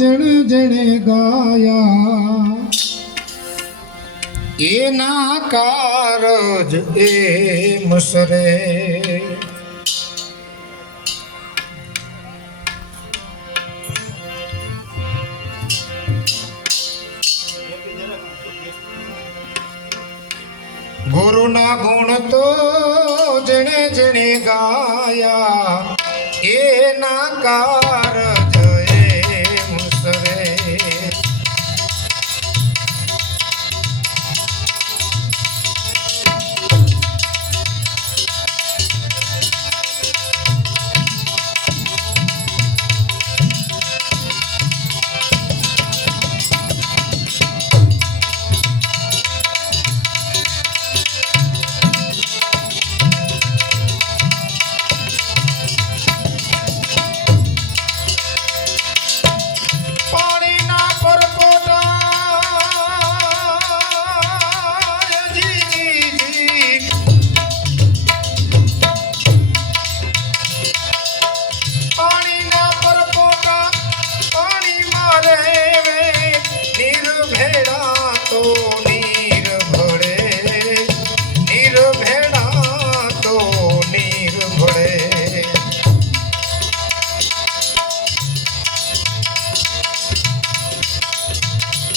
જેણે જેણે ગાયા એના કારજ એમ સરે. ગુરુના ગુણ તો જેણે જેણે ગાયા એના કારજ એમ સરે.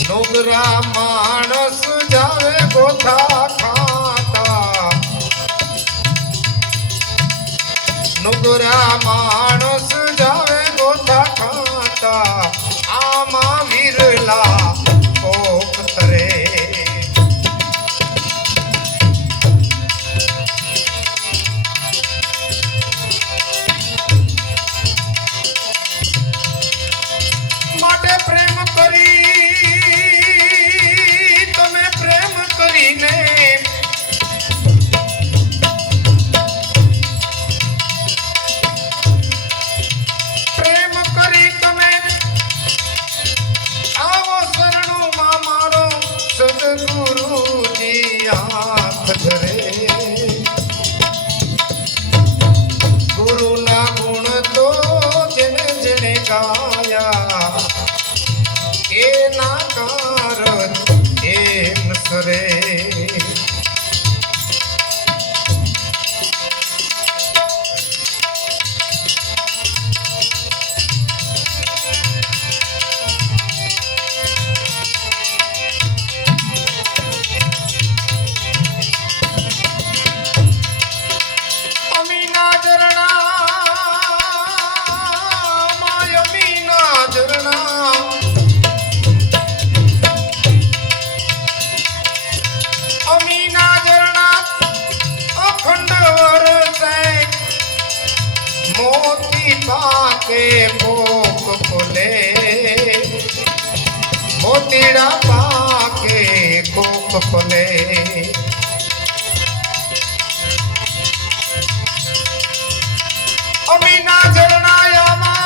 નુગરા માણસ જાવે ગોથા ખાતા, નુગરા માણસ જાવે ગોથા ખાતા, આમાં વિરલા કોક તરે. માટે પ્રેમ કરી ગુરુના ગુણ તો જેને જેને ગાયા એના કારજ એમ સરે. મોતી પાકે કોક ખોલે, મોતીડા પાકે કોક ખોલે. અમીના ઝરણાયામાં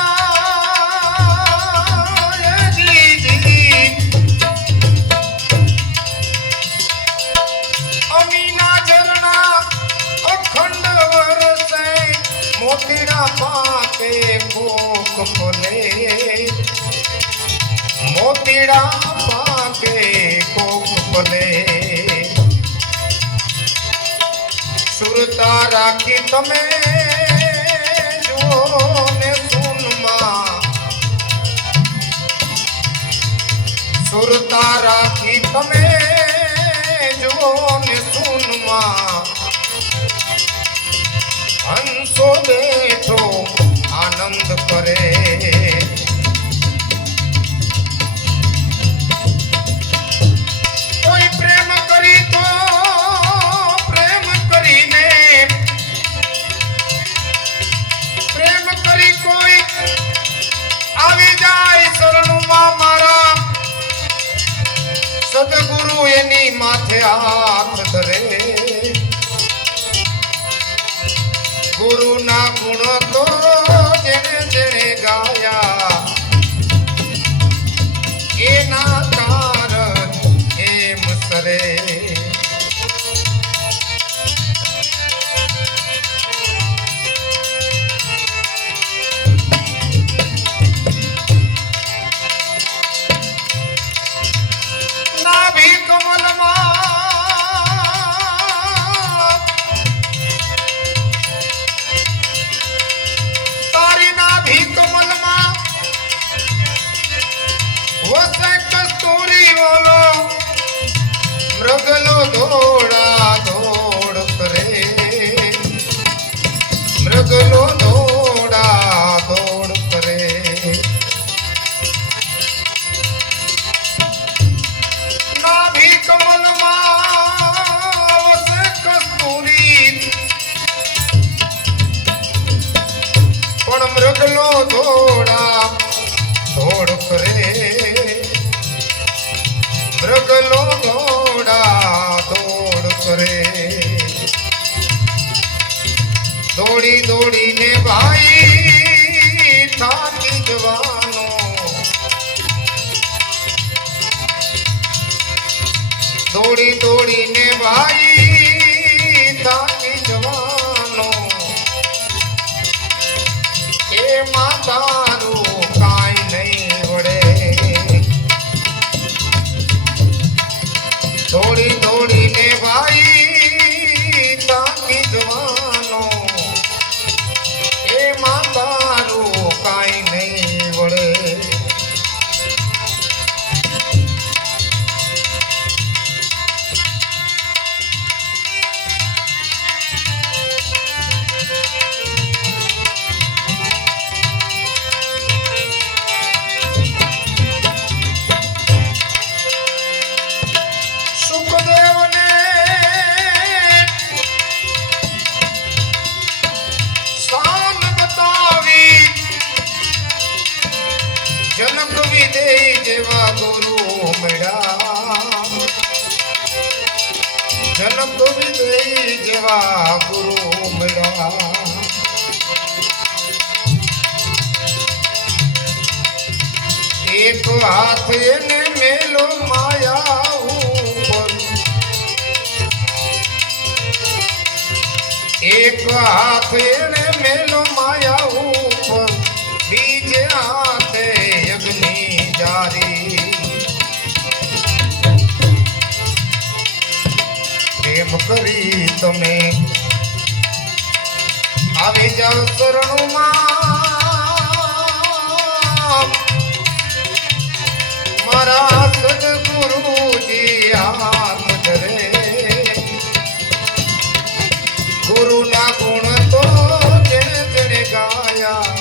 જીજી, અમીના ઝરણા અખંડ વરસે, મોતીડા પાકે કોક ખોલે, મોતીડા પાકે કોક ખોલે. સુરતા રાખી તમે જુઓ ને સુનમાં, સુરતા રાખી તમે જુઓ ને સુનમાં, હંસો બેઠો આનંદ કરે. કોઈ પ્રેમ કરી તો પ્રેમ કરીને, પ્રેમ કરી કોઈ આવી જાય શરણમાં મારા, સદગુરુ એની માથે હાથ ધરે. ગુરુના ગુણ તો જેણે જેણે ગાયા એના કારજ એમ સરે. કરે મૃગલો દોડા દોડ કરે દોડી દોડીને ભાઈ થાકી જવાનો દોડી દોડીને ભાઈ થાકી જવાનો એમાં તારું કાંઈ નહીં વળે દોડી દોડીને ભાઈ થાકી જવાનો એમાં તારું કાંઈ નહીં વળે જનક વિદેય જેવા ગુરુ મળ્યા જનક વિદેય જેવા ગુરુ મળ્યા એક હાથ એને મેલો માયા ઉપર એક હાથ એને મેલો માયા ઉપર બીજે હાથે યજ્ઞ જારી પ્રેમ કરી તમે આવી જાઓ શરણોમાં મારા સદગુરુજી હાથ ધરે ગુરુના ગુણ તો જેણે જેણે ગાયા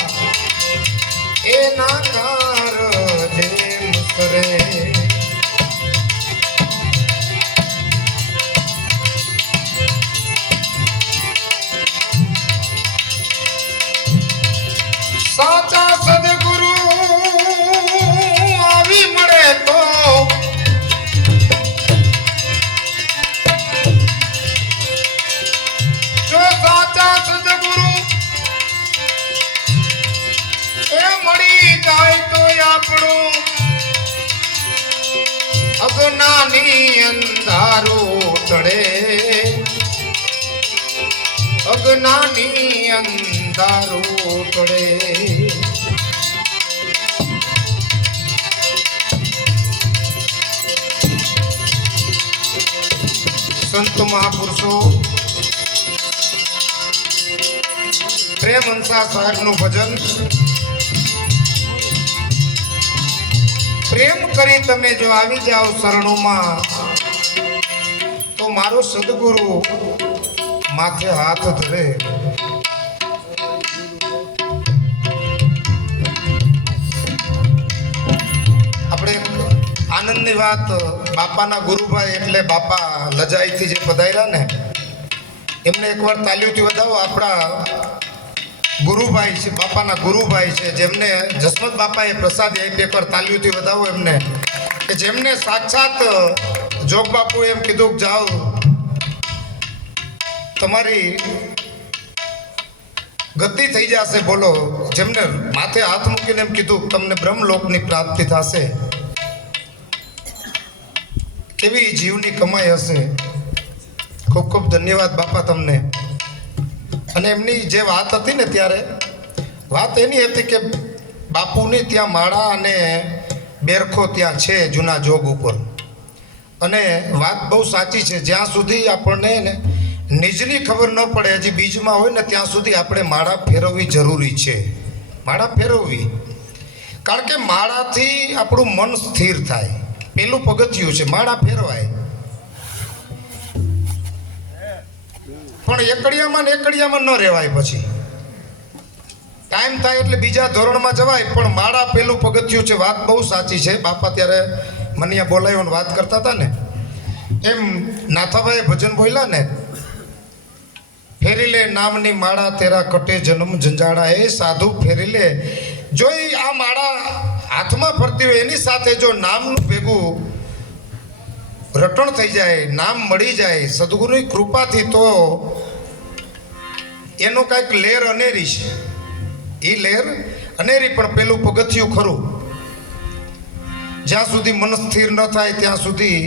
એના કાર જેમ કરે સાચા સદગુરુ આવી મળે તો જો સાચા સદગુરુ એ મળી જાય તો આપણું અજ્ઞાની અંધારું ટળે અજ્ઞાની અંધારું ટળે સંત મહાપુરુષો પ્રેમ હંસા સાહેબનું ભજન પ્રેમ કરી તમે જો આવી જાઓ શરણોમાં તો મારો સદગુરુ માથે હાથ ધરે આપણે આનંદની વાત બાપાના ગુરુભાઈ એટલે બાપા લજાઈથી જે પધાર્યા ને એમને એકવાર તાલીઓથી વધાવો આપણા ગુરુભાઈ છે બાપાના ગુરુભાઈ છે જેમને જસમત બાપાએ પ્રસાદ આપી એકવાર તાલીઓથી વધાવો એમને કે જેમને સાક્ષાત જોગ બાપુ એમ કીધું કે જાઓ તમારી ગતિ થઈ જશે બોલો જેમને માથે હાથ મૂકીને એમ કીધું તમને બ્રહ્મલોકની પ્રાપ્તિ થશે કેવી જીવની કમાઈ હશે ખૂબ ખૂબ ધન્યવાદ બાપા તમને અને એમની જે વાત હતી ને ત્યારે વાત એની હતી કે બાપુની ત્યાં માળા અને બેરખો ત્યાં છે જૂના જોગ ઉપર અને વાત બહુ સાચી છે જ્યાં સુધી આપણને ને નિજની ખબર ન પડે હજી બીજમાં હોય ને ત્યાં સુધી આપણે માળા ફેરવવી જરૂરી છે માળા ફેરવવી કારણ કે માળાથી આપણું મન સ્થિર થાય પેલું પગથિયું છે માળા ફેરવાય પણ એકડિયામાં ન રહેવાય પછી ટાઈમ થાય એટલે બીજા ધોરણમાં જવાય પણ માળા પેલું પગથિયું છે વાત બહુ સાચી છે બાપા ત્યારે મને બોલાવ્યો ને વાત કરતા હતા ને એમ નાથાભાઈ ભજન બોલ્યા ને ફેરી લે નામની માળા તેરા કટે જન્મ ઝંઝાડા એ સાધુ ફેરી લે જોઈ આ માળા હાથમાં ફરતી હોય એની સાથે જો નામનું ભેગું રટણ થઈ જાય, નામ મળી જાય સદગુરુની કૃપાથી, તો એનો કાંઈક લેર અનેરી છે. એ લેર અનેરી, પણ પેલું પગથિયું ખરું. જ્યાં સુધી મન સ્થિર ન થાય ત્યાં સુધી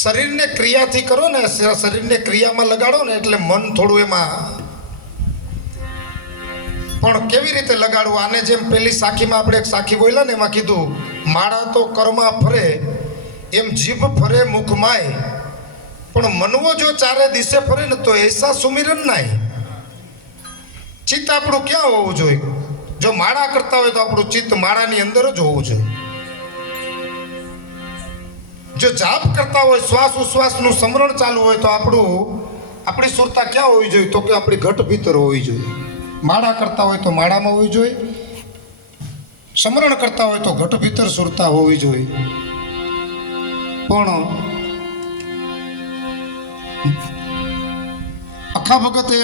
શરીરને ક્રિયાથી કરો ને, શરીરને ક્રિયામાં લગાડો ને એટલે મન થોડું એમાં. પણ કેવી રીતે લગાડવું? આને જેમ પેલી સાખીમાં આપણે એક સાખી બોલ્યા ને, એમાં કીધું માળા તો કર્મા ફરે, એમ જીભ ફરે મુખમાય, પણ મનવો જો ચારે દિશે ફરે ને તો એસા સુમિરન નાય. ચિત્ત આપણું ક્યાં હોવું જોઈએ? જો માળા કરતા હોય તો આપણું ચિત્ત માળાની અંદર જ હોવું જોઈએ. જો જાપ કરતા હોય, શ્વાસ ઉશ્વાસનું સમરણ ચાલુ હોય તો આપણી સુરતા ક્યાં હોવી જોઈએ? તો કે આપણી ઘટ ભીતર હોવી જોઈએ. માળા કરતા હોય તો માળામાં હોવી જોઈએ, સમરણ કરતા હોય તો ઘટ ભીતર સુરતા હોવી જોઈએ. પણ અખા ભગતે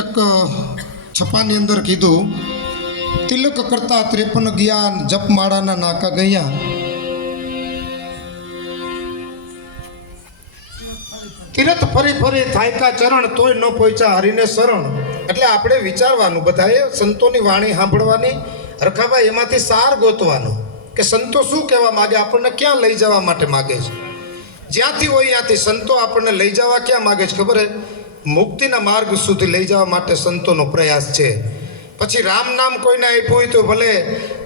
એક છપાની અંદર કીધું, તિલક કરતા 53 ગયા, જપ માળાના નાકા ગયા. તીરથ ફરી ફરી થાયકા ચરણ, તોય ન પહોંચ્યા હરિને શરણ. એટલે આપણે વિચારવાનું, બધાએ સંતોની વાણી સાંભળવાની. રખાભાઈ, એમાંથી સાર ગોતવાનો કે સંતો શું કહેવા માગે, આપણને ક્યાં લઈ જવા માટે માગે છે. જ્યાંથી હોય ત્યાંથી સંતો આપણને લઈ જવા ક્યાં માગે છે ખબર હે? મુક્તિના માર્ગ સુધી લઈ જવા માટે સંતોનો પ્રયાસ છે. પછી રામ નામ કોઈને આપ્યું હોય તો ભલે,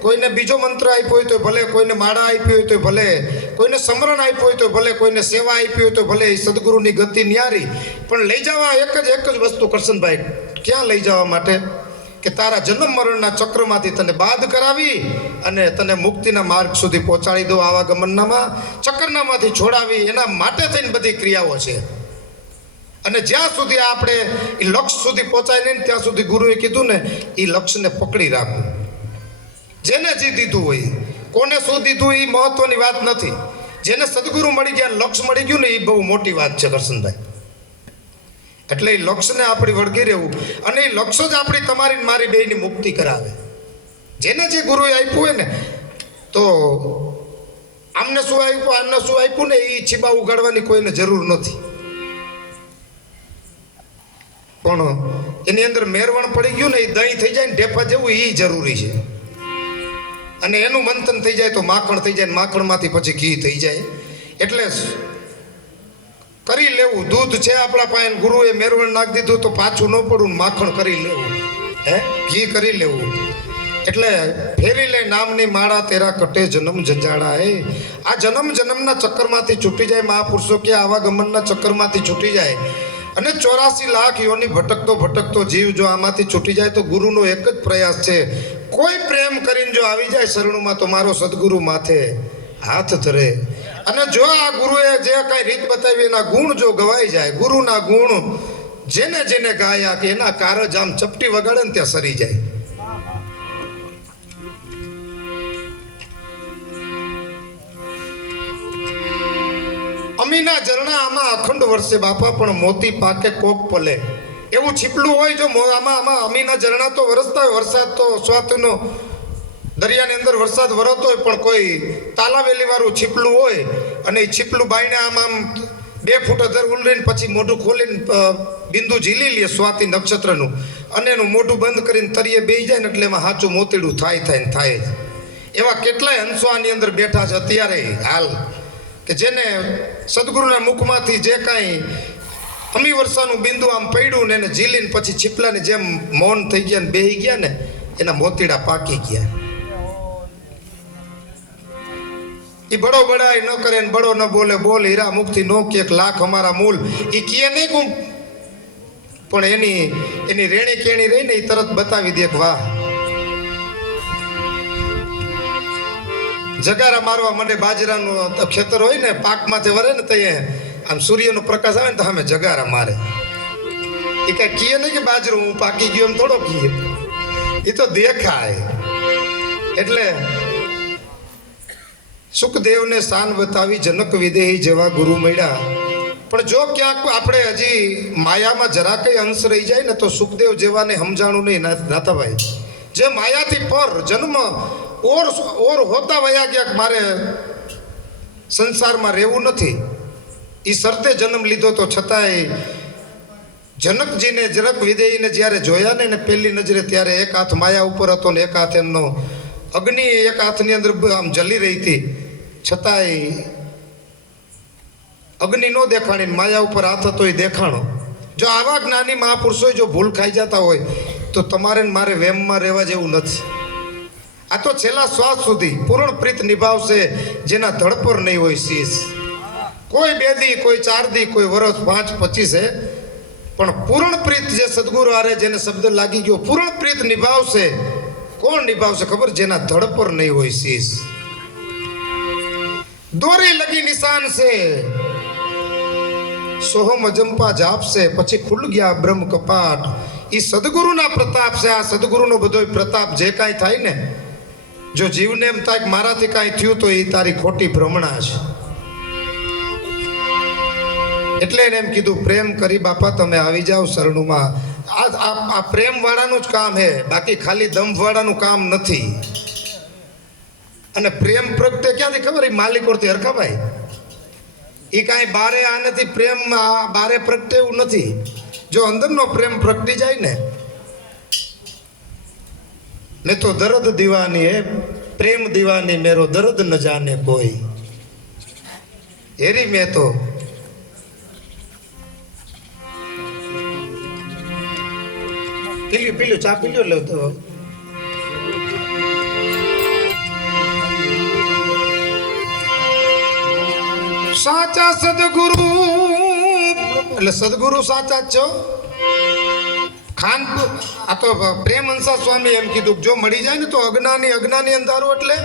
કોઈને બીજો મંત્ર આપ્યો હોય તો ભલે, કોઈને માળા આપી હોય તો ભલે, કોઈને સમરણ આપ્યું હોય તો ભલે, કોઈને સેવા આપી હોય તો ભલે, એ સદગુરુની ગતિ ન્યારી. પણ લઈ જવા એક જ વસ્તુ કરશનભાઈ, ક્યાં લઈ જવા માટે? કે તારા જન્મ મરણના ચક્રમાંથી તને બાદ કરાવી અને તને મુક્તિના માર્ગ સુધી પહોંચાડી દો. આવાગમનનામાં ચક્રનામાંથી છોડાવી, એના માટે થઈને બધી ક્રિયાઓ છે. અને જ્યાં સુધી આપણે એ લક્ષ્ય સુધી પહોંચાય નહીં ત્યાં સુધી ગુરુએ કીધું ને, એ લક્ષ્યને પકડી રાખવું. જેને જે દીધું હોય, કોને શું દીધું એ મહત્વની વાત નથી. જેને સદગુરુ મળી ગયા, લક્ષ્ય મળી ગયું ને, એ બહુ મોટી વાત છે કરશનભાઈ. એટલે એ લક્ષ્યને આપણી વળગી રહેવું, અને એ લક્ષ્ય જ આપણી તમારી મારી બેયની મુક્તિ કરાવે. જેને જે ગુરુએ આપ્યું હોય ને, તો આમને શું આપ્યું, આમને શું આપ્યું ને, એ છીબા ઉગાડવાની કોઈને જરૂર નથી. પણ એની અંદર મેરવણ પડી ગયું ને, એ દહીં થઈ જાય ને ઢેફા જેવું, એ જરૂરી છે. અને એનું મંથન થઈ જાય તો માખણ થઈ જાય, માખણમાંથી પછી ઘી થઈ જાય. એટલે કરી લેવું. દૂધ છે આપણા પાસે, ગુરુએ મેરવણ નાખી દીધું તો પાછું ન પડવું, માખણ કરી લેવું, ઘી કરી લેવું. એટલે ફેરી લે નામની માળા, તેરા કટે જન્મ જંજાળા. આ જન્મના ચક્કરમાંથી છૂટી જાય. મહાપુરુષો કે આવાગમનના ચક્કરમાંથી છૂટી જાય. અને 84 લાખ યોની ભટકતો જીવ જો આમાંથી છૂટી જાય તો ગુરુનો એક જ પ્રયાસ છે, કોઈ પ્રેમ કરીને જો આવી જાય શરણુમાં તો મારો સદગુરુ માથે હાથ ધરે. અને જો આ ગુરુએ જે કઈ રીત બતાવી એના ગુણ જો ગવાઈ જાય, ગુરુના ગુણ જેને જેને ગાયા કે એના કારજ આમ ચપટી વગાડે ને ત્યાં સરી જાય. અમીના ઝરણા આમાં અખંડ વર્ષે બાપા, પણ મોતી પાકે કોક પલે. એવું છીપલું હોય જો આમાં અમીના ઝરણા તો વરસતા હોય. વરસાદ તો સ્વાતિનો દરિયાની અંદર વરસાદ વરસતો હોય, પણ કોઈ તાલાવેલી વાળું છીપલું હોય અને એ છીપલું બાઈને આમ 2 ફૂટ અધર ઉલરીને પછી મોઢું ખોલીને બિંદુ ઝીલી લે સ્વાતિ નક્ષત્રનું, અને એનું મોઢું બંધ કરીને તરીએ બેસી જાય ને એટલે એમાં સાચું મોતીડું થાય. એવા કેટલાય હંસો આની અંદર બેઠા છે અત્યારે હાલ, કે જેને સદગુરુના મુખમાંથી જે કાંઈ અમી વર્ષાનું બિંદુ આમ પડ્યું ને એને ઝીલીને પછી છીપલાની જેમ મૌન થઈ ગયા ને બેહી ગયા ને, એના મોતીડા પાકી ગયા. એ બડો બડાઈ ન કરે ને બડો ન બોલે, બોલ હીરા મુખથી નો કે 1 લાખ અમારા મૂલ. એ કીએ નહીં ગુમ, પણ એની રેણી કેણી રહી ને એ તરત બતાવી દે કે વાહ. જગારા મારવા માંડે. બાજરાનું ખેતર હોય ને, પાકમાંથી વરે ને તો આમ સૂર્યનો પ્રકાશ આવે ને તો અમે જગારા મારે. એ કઈ કીએ નહીં કે બાજરો હું પાકી ગયો એમ થોડો કીએ, એ તો દેખાય. એટલે સુખદેવને શાન બતાવી જનક વિદેહી જેવા ગુરુ મળ્યા. પણ જો ક્યાંક આપણે હજી માયામાં જરા કઈ અંશ રહી જાય ને તો સુખદેવ જેવાને સમજાણું નહીં નાથાભાઈ. જે માયાથી પર જન્મ ઓર હોતા વયા ગયા, મારે સંસારમાં રહેવું નથી, એ શરતે જન્મ લીધો તો છતાંય જનકજીને જનક વિદેહીને જ્યારે જોયા ને પહેલી નજરે, ત્યારે એક હાથ માયા ઉપર હતો ને એક હાથ એમનો અગ્નિ એક હાથની અંદર આમ જલી રહી હતી, છતાંય અગ્નિ નો દેખાણી, માયા ઉપર હાથ હતો એ દેખાણો. જો આવા જ્ઞાની મહાપુરુષો જો ભૂલ ખાઈ જતા હોય તો તમારે મારે વેમમાં રહેવા જેવું નથી. આ તો છેલ્લા શ્વાસ સુધી પૂર્ણ પ્રીત નિભાવશે જેના ધડ પર નહીં હોય શીશ. કોઈ 2 દી, કોઈ 4 દી, કોઈ વર્ષ 5, 25 પણ પૂર્ણ પ્રીત જે સદગુરુ આરે જેને શબ્દ લાગી ગયો, પૂર્ણ પ્રીત નિભાવશે. કોણ નિભાવશે ખબર? જેના ધડ પર નહીં હોય શીશ. દોરી લગી નિશાન છે, સોહમ અજંપા જાપશે, પછી ખુલ ગયા બ્રહ્મ કપાટ. એ સદગુરુના પ્રતાપ છે. આ સદગુરુનો બધો પ્રતાપ જે કાંઈ થાય ને, જો જીવને એમ થાય કે મારાથી કાંઈ થયું તો એ તારી ખોટી ભ્રમણા છે. એટલે એને એમ કીધું, પ્રેમ કરી બાપા તમે આવી જાઓ શરણુમાં. આ પ્રેમ વાળાનું જ કામ હે, બાકી ખાલી દમ વાળાનું કામ નથી. અને પ્રેમ પ્રગટે ક્યાંથી ખબર? એ માલિકોરથી હરખાભાઈ. એ કાંઈ બારે આ નથી, પ્રેમ બારે પ્રગટે એવું નથી. જો અંદરનો પ્રેમ પ્રગટી જાય ને તો દર્દ દીવાની હે, પ્રેમ દીવાની મેરો દર્દ ન જાને કોઈ. હેરી મેં તો પીલ્યું ચા પીલ્યો લે તો સાચા સદગુરુ એટલે સદગુરુ સાચા જ છો. ખાન આ તો પ્રેમ હંસા સ્વામી એમ કીધું, જો મળી જાય ને તો અજ્ઞાની અંધારું. એટલે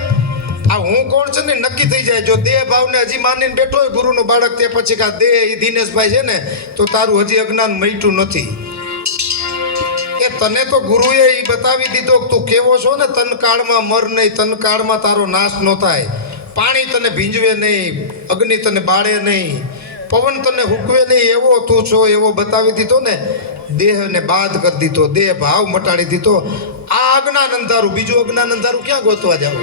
આ હું કોણ છે ને નક્કી થઈ જાય. જો દેહ ભાવને હજી માનીને બેઠો હોય ગુરુનો બાળક, તે પછી કા દેહ એ દિનેશભાઈ છે ને, તો તારું હજી અજ્ઞાન મટ્યું નથી. એ તને તો ગુરુએ એ બતાવી દીધો કે તું કેવો છો ને, તન કાળમાં મર નહીં, તન કાળમાં તારો નાશ ન થાય. પાણી તને ભીંજવે નહીં, અગ્નિ તને બાળે નહીં, પવન તને હુકવે નહીં, એવો તું છો એવો બતાવી દીધો ને. દેહને બાદ કરી દીધો, દેહ ભાવ મટાડી દીધો. આ અજ્ઞાન અંધારું. બીજું અજ્ઞાન અંધારું ક્યાં ગોતવા જાવ?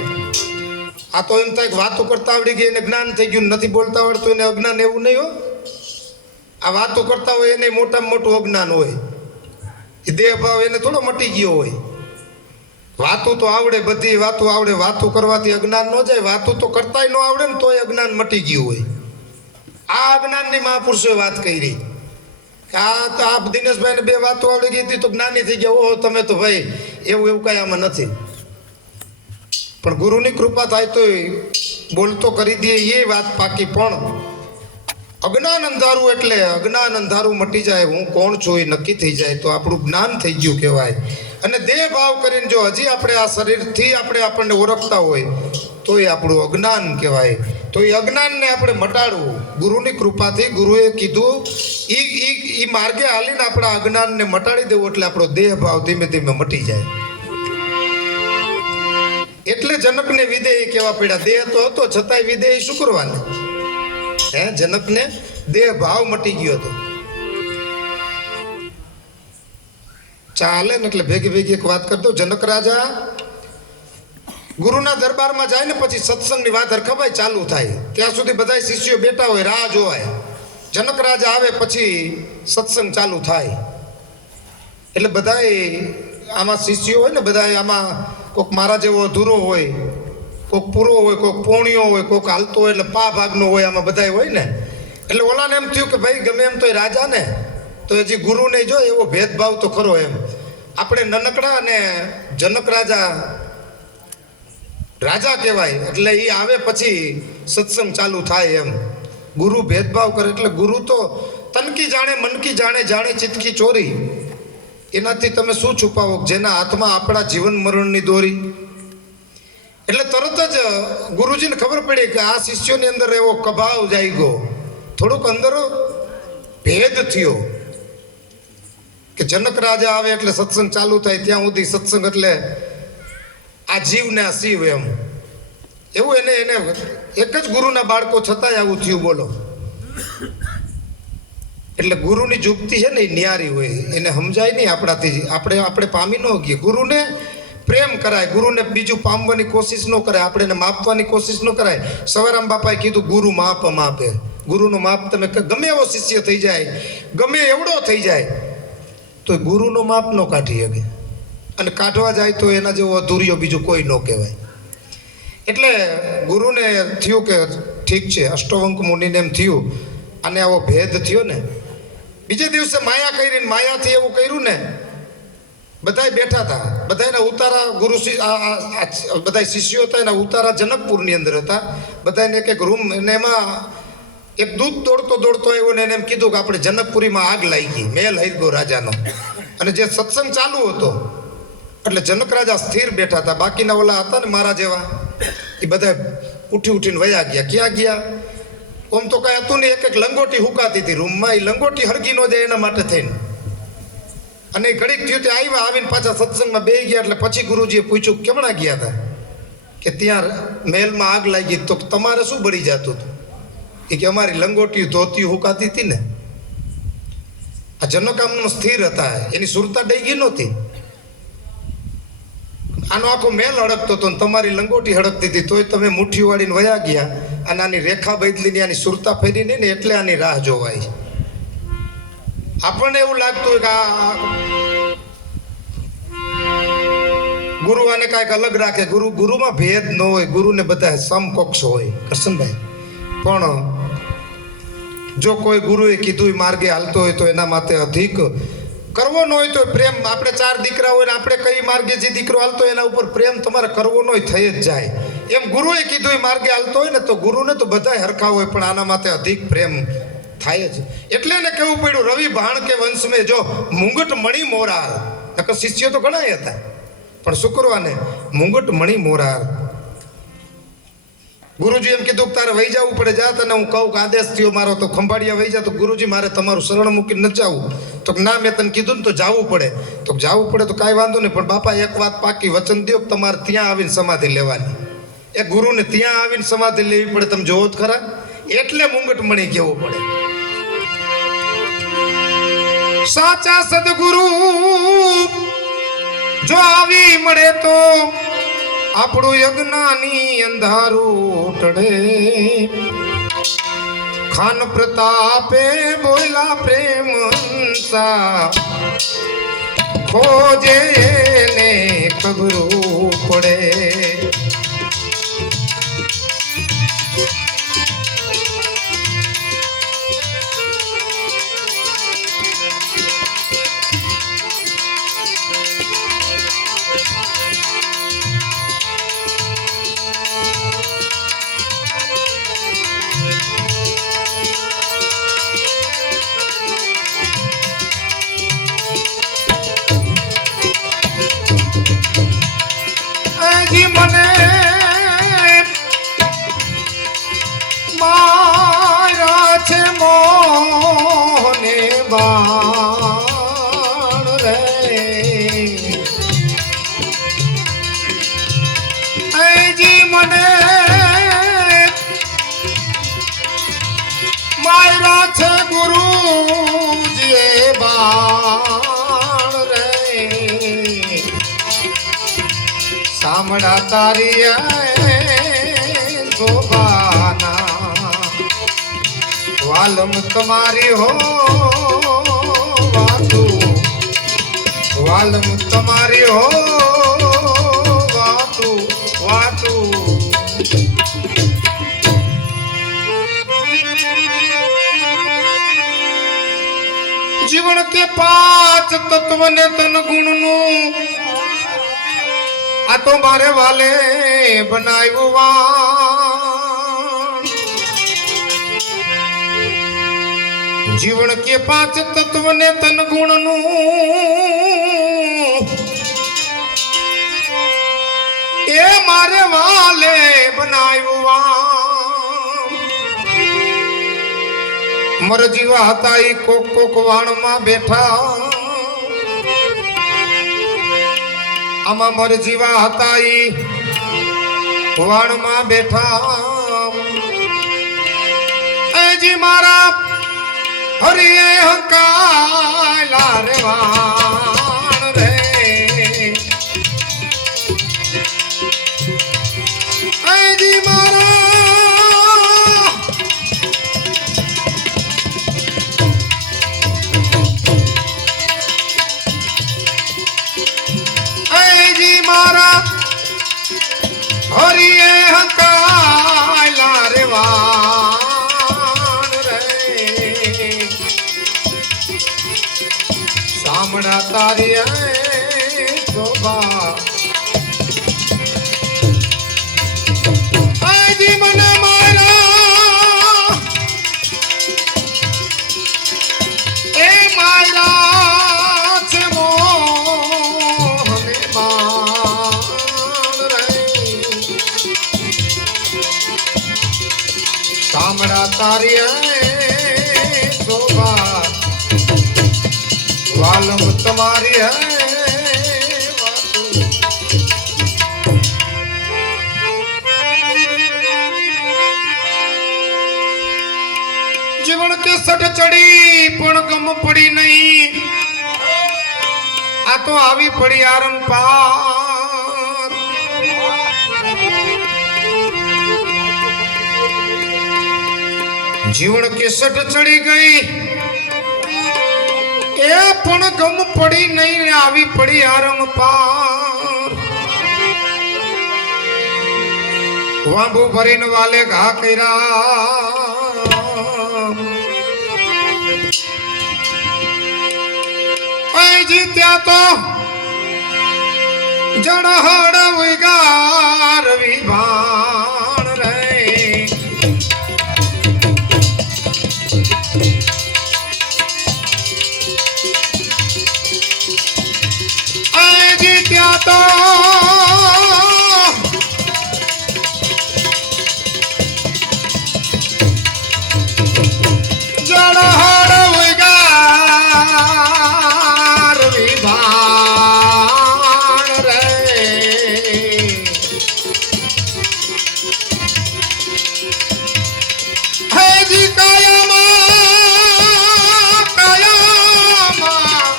આ તો એમ થાય કે વાતો કરતા આવડી ગઈ એને જ્ઞાન થઈ ગયું, નથી બોલતા આવડતું એને અજ્ઞાન. એવું નહીં હો. આ વાતો કરતા હોય એને મોટામાં મોટું અજ્ઞાન હોય. એ દેહ ભાવ એને થોડો મટી ગયો હોય. વાતું તો આવડે, બધી વાતો આવડે. વાતો કરવાથી અજ્ઞાન ન જાય. વાતું તો કરતાય ન આવડે ને તોય અજ્ઞાન મટી ગયું હોય. આ અજ્ઞાનની મહાપુરુષોએ વાત કરી. આ દિનેશભાઈને 2 વાતો આવડી ગઈ હતી તો જ્ઞાની થઈ ગયા. ઓહો તમે તો ભાઈ એવું કાંઈ આમાં નથી. પણ ગુરુની કૃપા થાય તો બોલતો કરી દે એ વાત પાકી. પણ અજ્ઞાન અંધારું, એટલે અજ્ઞાન અંધારું મટી જાય, હું કોણ છું એ નક્કી થઈ જાય તો આપણું જ્ઞાન થઈ ગયું કહેવાય. અને દેહ ભાવ કરીને જો હજી આપણે આ શરીરથી આપણને ઓળખતા હોય તો એ આપણું અજ્ઞાન કહેવાય. તો એ અજ્ઞાનને આપણે મટાડવું ગુરુની કૃપાથી. ગુરુએ કીધું એ માર્ગે હાલીને આપણા અજ્ઞાનને મટાડી દેવું, એટલે આપણો દેહ ભાવ ધીમે ધીમે મટી જાય. એટલે જનકને વિદેહી કહેવા પડ્યા. દેહ તો હતો છતાંય વિદેહી શું કરવાને? જનકને દેહ ભાવ મટી ગયો હતો. ચાલે ને એટલે ભેગી એક વાત કરી દો. જનક રાજા ગુરુના દરબારમાં જાય ને પછી સત્સંગની વાત હરખભાઈ ચાલુ થાય. ત્યાં સુધી બધા શિષ્યો બેઠા હોય, રાહ જોવાય. જનક રાજા આવે પછી સત્સંગ ચાલુ થાય. એટલે બધાય આમાં શિષ્યો હોય ને, બધા આમાં કોઈક મારા જેવો અધૂરો હોય, કોઈક પૂરો હોય, કોઈક પોણીઓ હોય, કોઈક હાલતો હોય, એટલે પા ભાગનો હોય. આમાં બધા હોય ને. એટલે ઓલાને એમ થયું કે ભાઈ ગમે એમ તો રાજા ને, તો હજી ગુરુ નહીં જો એવો ભેદભાવ તો ખરો એમ. આપણે નનકડા અને જનક રાજા કહેવાય. એટલે એ આવે પછી સત્સંગ ચાલુ થાય એમ. ગુરુ ભેદભાવ કરે. એટલે ગુરુ તો તનકી જાણે મનકી જાણે, જાણે ચિતકી ચોરી. એનાથી તમે શું છુપાવો? જેના હાથમાં આપણા જીવન મરણની દોરી. એટલે તરત જ ગુરુજીને ખબર પડી કે આ શિષ્યોની અંદર એવો કભાવ જાય ગયો, થોડુંક અંદર ભેદ થયો કે જનક રાજા આવે એટલે સત્સંગ ચાલુ થાય. ત્યાં સુધી સત્સંગ એટલે આ જીવ ને આ શિવ એમ. એવું એને એક જ ગુરુના બાળકો છતાંય આવું થયું. બોલો. એટલે ગુરુની જુગતી છે ને એ ન્યારી હોય, એને સમજાય નહીં આપણાથી. આપણે પામી ન ગઈએ. ગુરુને પ્રેમ કરાય, ગુરુને બીજું પામવાની કોશિશ ન કરાય, આપણે એને માપવાની કોશિશ ન કરાય. સવારામ બાપાએ કીધું ગુરુ માપે. ગુરુનું માપ તમે ગમે એવો શિષ્ય થઈ જાય, ગમે એવડો થઈ જાય, તો ગુરુનો માપ ન કાઢી શકે. અને કાઢવા જાય તો એના જેવો અધૂરિયો બીજું કોઈ ન કહેવાય. એટલે ગુરુને થયું કે ઠીક છે, અષ્ટવંક મુનિને એમ થયું અને આવો ભેદ થયો ને. બીજે દિવસે માયા કરીને, માયાથી એવું કર્યું ને, બધાય બેઠા હતા, બધાના ઉતારા ગુરુ બધા શિષ્યો હતા, એના ઉતારા જનકપુરની અંદર હતા. બધાને એક રૂમ, અને એમાં એક દૂધ દોડતો આવ્યો ને એને એમ કીધું કે આપણે જનકપુરીમાં આગ લાગી ગઈ, મેલ હઈ ગયો રાજાનો. અને જે સત્સંગ ચાલુ હતો એટલે જનક રાજા સ્થિર બેઠા હતા. બાકીના ઓલા હતા ને મારા જેવા, એ બધા ઉઠીને વયા ગયા. ક્યાં ગયા? ઓમ તો કાંઈ હતું ને, એક લંગોટી હુકાતી હતી રૂમમાં, એ લંગોટી હળગી ન જાય એના માટે થઈને. અને ઘડીક થયું તે આવ્યા, આવીને પાછા સત્સંગમાં બેસી ગયા. એટલે પછી ગુરુજીએ પૂછ્યું કેમણા ગયા હતા? કે ત્યાં મહેલમાં આગ લાગી. તો તમારે શું બળી જતું હતું? એ કે અમારી લંગોટી ધોતી હુકાતી હતી ને. આ જનક આમ સ્થિર હતા, એની સુરતા ડઈ ગઈ નહોતી. આનો આખો મેલ હડકતો હતો ને તમારી લંગોટી હડકતી હતી, તોય તમે મુઠ્ઠી વાળીને વયા ગયા. અને આની રેખા બદલીને આની સુરતા ફેરી નહીં ને, એટલે આની રાહ જોવાય. આપણને એવું લાગતું હોય કે આ ગુરુ આને કાંઈક અલગ રાખે. ગુરુમાં ભેદ ન હોય, ગુરુને બધા સમકક્ષ હોય. કરશનભાઈ, પણ જો કોઈ ગુરુએ કીધું માર્ગે હાલતો હોય તો એના માટે અધિક કરવો ન હોય તો પ્રેમ. આપણે 4 દીકરા હોય ને આપણે કઈ માર્ગે જે દીકરો હાલતો હોય એના ઉપર પ્રેમ તમારે કરવો ન હોય, થઈ જ જાય. એમ ગુરુએ કીધું માર્ગે હાલતો હોય ને તો ગુરુને તો બધાય હરખા હોય, પણ આના માટે અધિક પ્રેમ થાય જ. એટલે એને કહેવું પડ્યું, રવિ ભાણ કે વંશ મેં જો મુંગટ મણી મોરાર. નકર શિષ્યો તો ઘણા હતા, પણ શું કરવાને, મુંગટ મણી મોરાર. ગુરુજી એમ કીધું તારે વહી જવું પડે, જા. તને હું કહું કે આદેશ થયો મારો તો ખંભાળિયા વહી જા. તો ગુરુજી મારે તમારું શરણ મૂકીને ન જવું. તો ના, મેં તને કીધું ને તો જવું પડે. તો જવું પડે તો કાંઈ વાંધો નહીં, પણ બાપા એક વાત પાકી વચન દો કે તમારે ત્યાં આવીને સમાધિ લેવાની. એ ગુરુને ત્યાં આવીને સમાધિ લેવી પડે. તમે જોવો જ ખરા, એટલે મુંગટ મણી કહેવું પડે. સાચા સદગુરુ જો આવી મળે તો આપણું યજ્ઞાની અંધારું ટળે. ખાન પ્રતાપે બોલા પ્રેમ હંસા, ખોજે ને ખબરું પડે. મને મારા છે મોહને બાણ રે. જી મને મારા છે ગુરુજીએ બાણ રે. સામડા તારી શોભાના, વાલમ તમારી હો વાતું, વાલમ તમારી હો વાતું વાતું. જીવન કે 5 તત્વ ને તન ગુણનું આ તો મારે વાલે બનાવ્યું વાણ. જીવન કે 5 તત્વ ને તન ગુણનું એ મારે વાલે બનાવ્યું વાણ. મર જીવા હતા એ કોક વાણમાં બેઠા, આમાં મર જીવા હતા ઈ વાણમાં બેઠા. એજી મારા હરિએ હંકાયલા રે વાણ રે. સામડા તારી શોભા વાલમ તમારી જીવન કે સટ ચડી પણ ગમ પડી નહીં આ તો આવી પડી આરન પાર જીવન કે સટ ચડી ગઈ એ પણ ગમ પડી નહીં આવી પડી આરમ પાર વાંબુ ભરીને વાલે ઘા કર્યા જીત્યા તો જડહડ વિગાર વિભાણ રે જીત્યા તો જડહડ વિગાર વિભાણ રે હેજી કાયામાં કાયામાં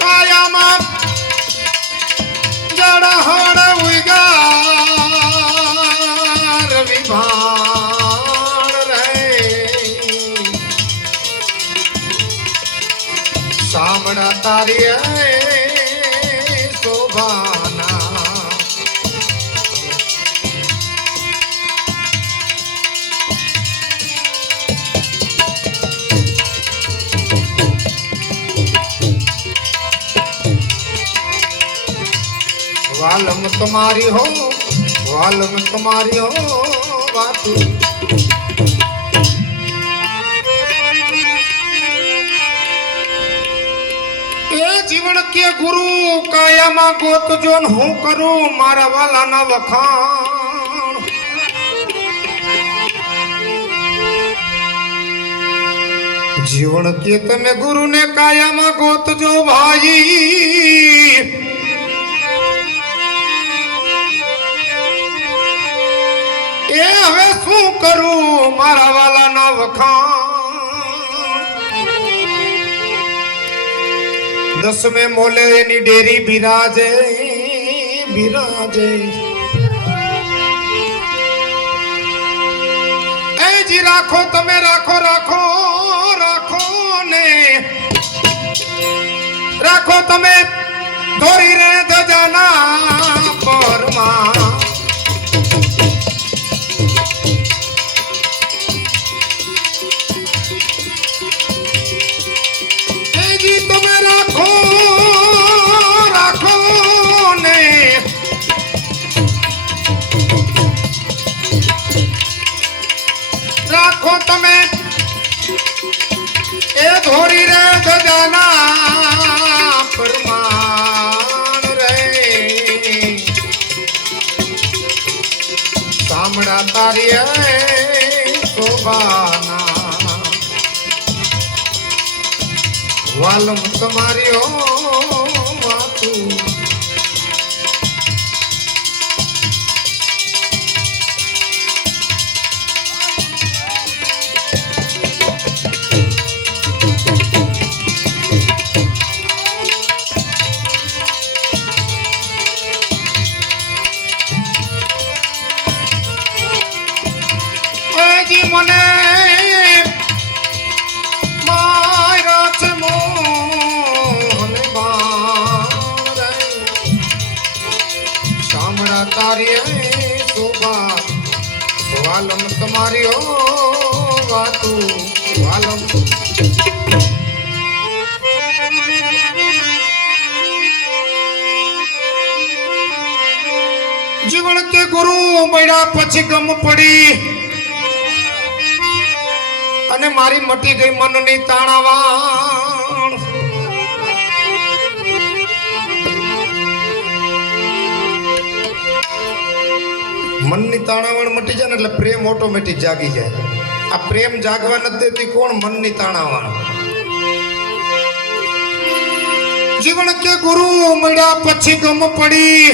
કાયામાં જડહડ વિગાર વિભાણ સામડા તારી શોભાના વાલમ તમારી હો વાલમ તમારી હો વાતું જીવન કે ગુરુ કાયામાં ગોતજો ને હું કરું મારા વાલાના વખાણ જીવન કે તમે ગુરુને કાયામાં ગોતજો ભાઈ એ હવે શું કરું મારા વાલાના વખાણ દસમે મોલે એની ડેરી બિરાજે બિરાજે એ જી રાખો તમે રાખો રાખો રાખો ને રાખો તમે ધોરી રે ધજાના પરમાં તમે એ ધોરી રે ગજાના પરમાન રે સામડા તારી શોભાના વાલમ તમારી વાતું મને મારા છે મોહન મારે સામડા તારી શોભા વાલમ તમારી વાતું વાલમ જીવન કે ગુરુ મળ્યા પછી ગમ પડી અને મારી મટી ગઈ મનની તાણાવાણ મનની તાણાવણ મટી જાય ને એટલે પ્રેમ ઓટોમેટિક જાગી જાય. આ પ્રેમ જાગવા નથી દેતી કોણ? મનની તાણાવણ. જીવન કે ગુરુ મળ્યા પછી ગમ પડી,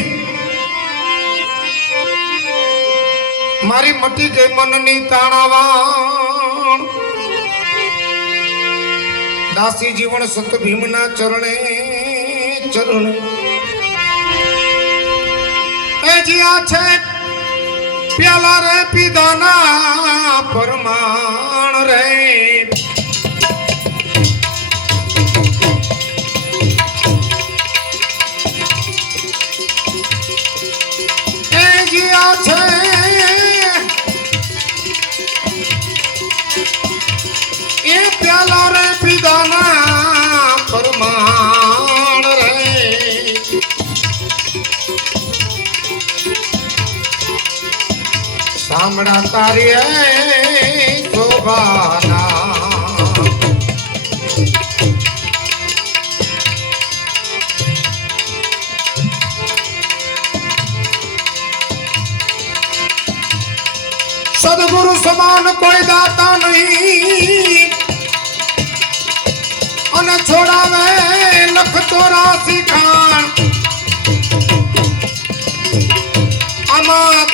મારી મટી ગઈ મનની તાણાવણ. દાસી જીવન સત ભીમના ચરણે ચરણે એ જ્યાં છે પ્યાલા રે પીધાના પરમાણ રે. એ જ્યાં છે એ પ્યાલા રે પીધાના પરમાણ રે. સાંભળા તારી શોભાના સદગુરુ સમાન કોઈ દાતા નહીં, અને છોડાવે લખ 84 ખાણ. આમાં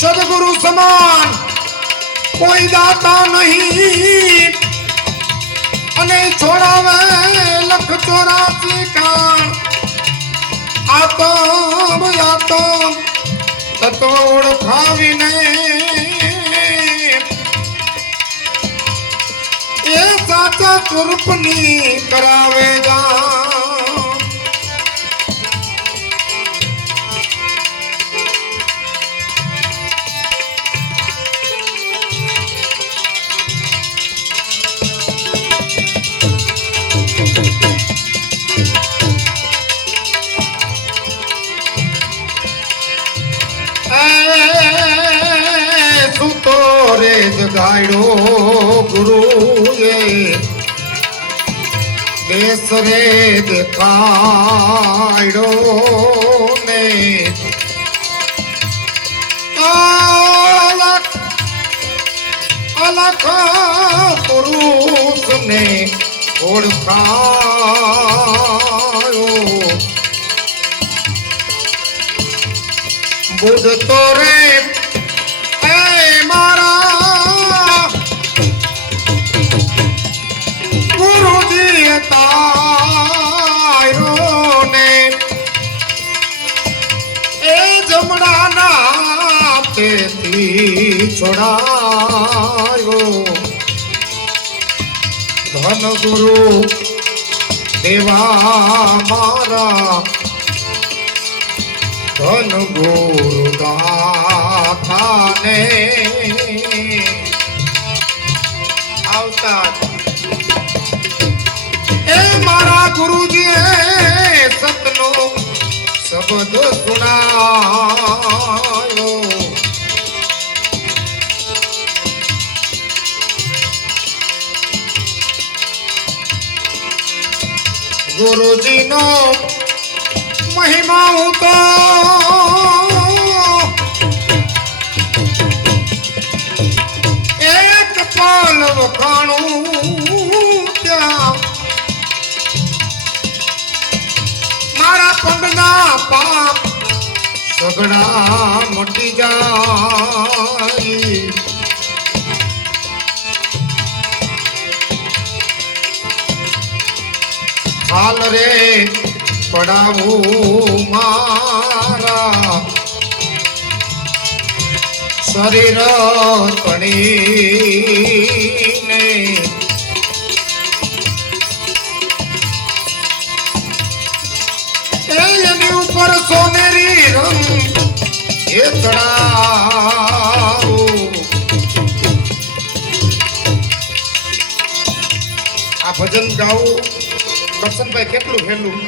સદગુરુ સમાન કોઈ દાતા નહીં, અને છોડાવે લખ 84 ખાણ. આતમ તત્વ ઓળખાવીને એ સાચા સ્વરૂપની કરાવે જા. જગાડો ગુરુએ દેશ રે દેખાડો ને. અલખ પુરુષ ને ઓળખાયો, બુધ તો રે છોડાયો. ધન ગુરુ દેવા મારા, ધન ગુરુ દાતાને આવતા. એ મારા ગુરુજીએ સતનો શબ્દ સુણાયો. ગુરુજીનો મહિમા હું તો એક પલ વખાણું ત્યાં. મારા પગના પાપ સગડા મટી જાય. હાલ રે પડાવું મારા શરીર પડીને. એની ઉપર સોનેરી રંગ એ ચડાવું. આ ભજન ગાવું કરશનભાઈ કેટલું હેલું,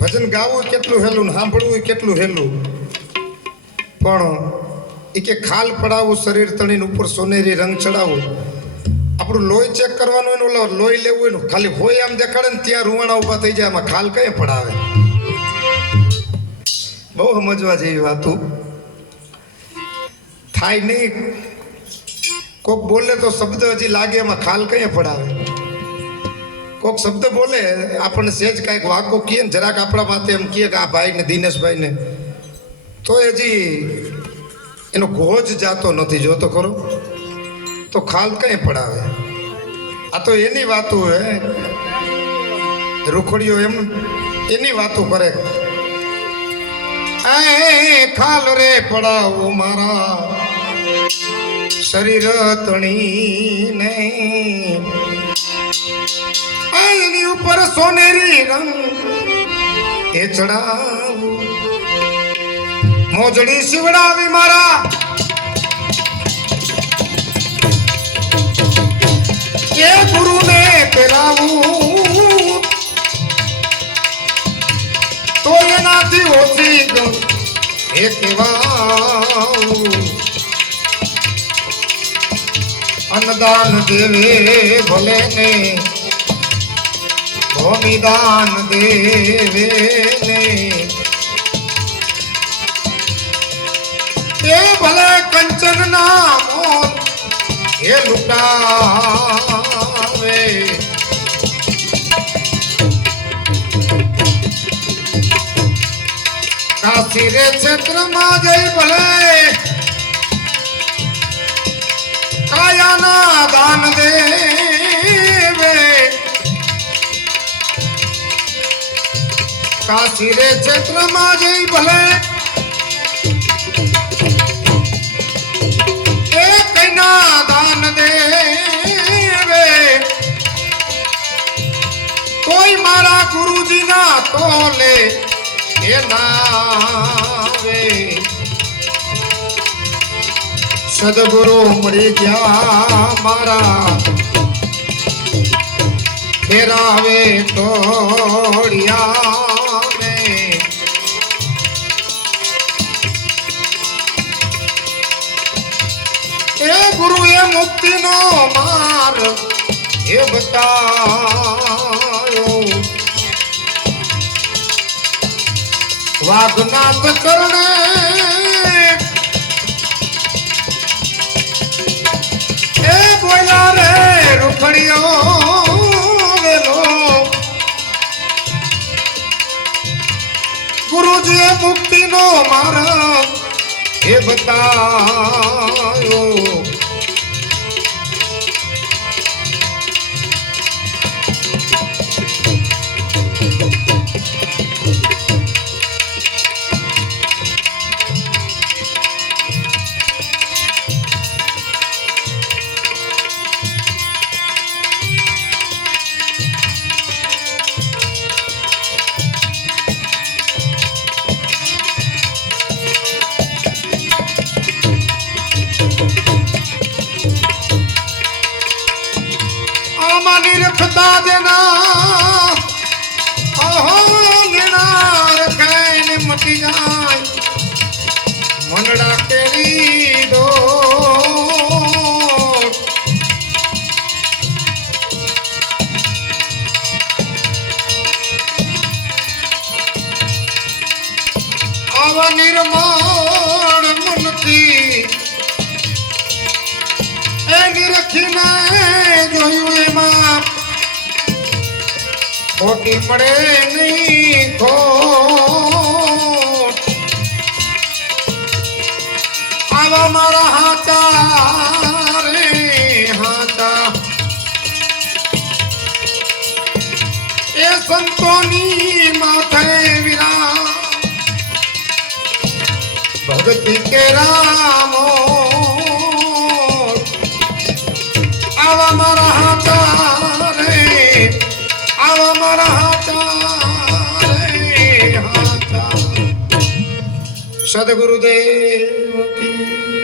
ભજન ગાવું કેટલું હેલું, સાંભળવું કેટલું હેલું. પણ એ કે ખાલ પડાવું, શરીર તણીને ઉપર સોનેરી રંગ ચડાવવું. આપણું લોહી ચેક કરવાનું હોય ને, ઓલા લોહી લેવું હોય ને, ખાલી હોય આમ દેખાડે ને ત્યાં રૂવાણા ઊભા થઈ જાય. આમાં ખાલ કઈ પડાવે? બહુ સમજવા જેવી વાતો થાય નહીં. કોક બોલે તો શબ્દ હજી લાગે એમાં ખાલ કઈ પડાવે. કોક શબ્દ બોલે આપણને સેજ કાંઈક વાકો કહે ને જરાક આપણા માથે એમ કહે કે આ ભાઈને દિનેશભાઈને, તો હજી એનો ઘોજ જાતો નથી, જોતો ખરો તો ખાલ કઈ પડાવે. આ તો એની વાતો હે, રૂખડીઓ એમ એની વાતો કરે. ખાલ રે પડાવો મારા શરીર તણીને, એની ઉપર સોનેરી રંગ એ ચડાવું, મોજડી શિવડાવી મારા એ ગુરુને પહેરાવું, તો એનાથી ઓછી ગણ એ કહેવાવું. અન્નદાન દેવે ભલે ને ભૂમિદાન દેવે ને, એ ભલે કંચન ના મોલ એ લૂટાવે. કાશી રે ક્ષેત્રમાં જઈ ભલે કાયાના દાન દેવે, કાશી રે ક્ષેત્રમાં જઈ ભલે કઈના દાન દેવે, કોઈ મારા ગુરુજી ના તોલે એ નાવે. સદગુરુ મળી ગયા મારા ફેરાવે તોડિયા ને, એ ગુરુએ મુક્તિનો માર્ગ એ બતાયો. વાઘનાથ કરણે એ બોલા રે રૂખડીઓ વેલો, ગુરુજીએ મુક્તિનો માર્ગ એ બતાયો. નિરખતા દેના ઓહો નિનાર કઈને મટી જાય, મનડા કેરી દો આવા નિર્માણ મનથી એ નિરખીને જોયું એમાં ખોટી મળે નહીં ખોટ. આવા મારા હાચા રે હાચા એ સંતોની માથે વિરા ભક્તિ કે રામો. આવા મારા હાચા રે, આવા મારા હાચા રે હાચા. સદગુરુદેવ કી